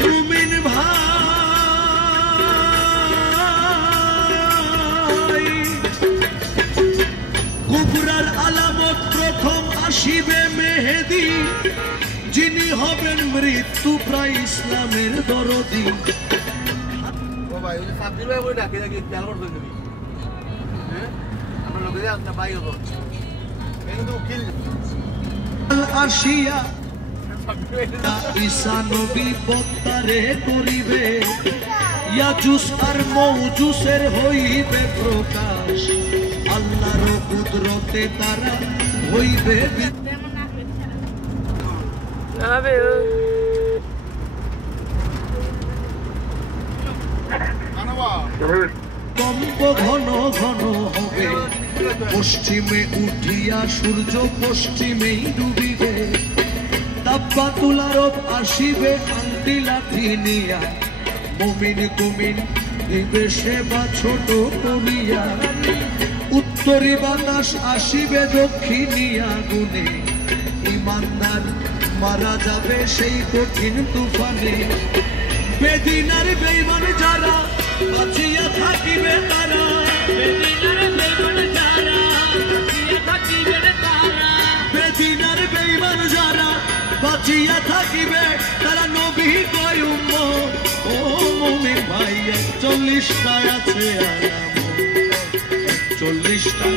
মুমিন ভাই কুবরার আলামত প্রথম আসিবে মেহেদী, যিনি হবেন মৃত্যু প্রায় ইসলামের দরদি। আসিয়া ঈসা নবী বক্তারে করিবে, ইয়াজুস আর মৌজুসের হইবে প্রকাশ, আল্লাহর কুদরতে তারা হইবে কম্প ঘন ঘন হবে, পশ্চিমে উঠিয়া সূর্য পশ্চিমেই ডুবিবে, তাব্বাতুল আরব আসিবে আংটি লাঠি নিয়া, মুমিন কুমিন দিবে সেবা ছোট করিয়া, উত্তরি বাতাস আসিবে দক্ষিণিয়া গুনে, ইমানদার মারা যাবে সেই কঠিন তুফানে, বেদিনার বেঈমান যারা বাঁচিয়া থাকিবে তারা, বেদিনার বেঈমান যারা বাঁচিয়া থাকিবে তারা, বেদিনার বেঈমান যারা বাঁচিয়া থাকিবে তারা, নবী কয় উম্মত ও মুমিন ভাই 41টা আছে আলামত, 40টা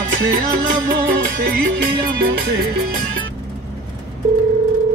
আছে আলামত এই কিয়ামতে।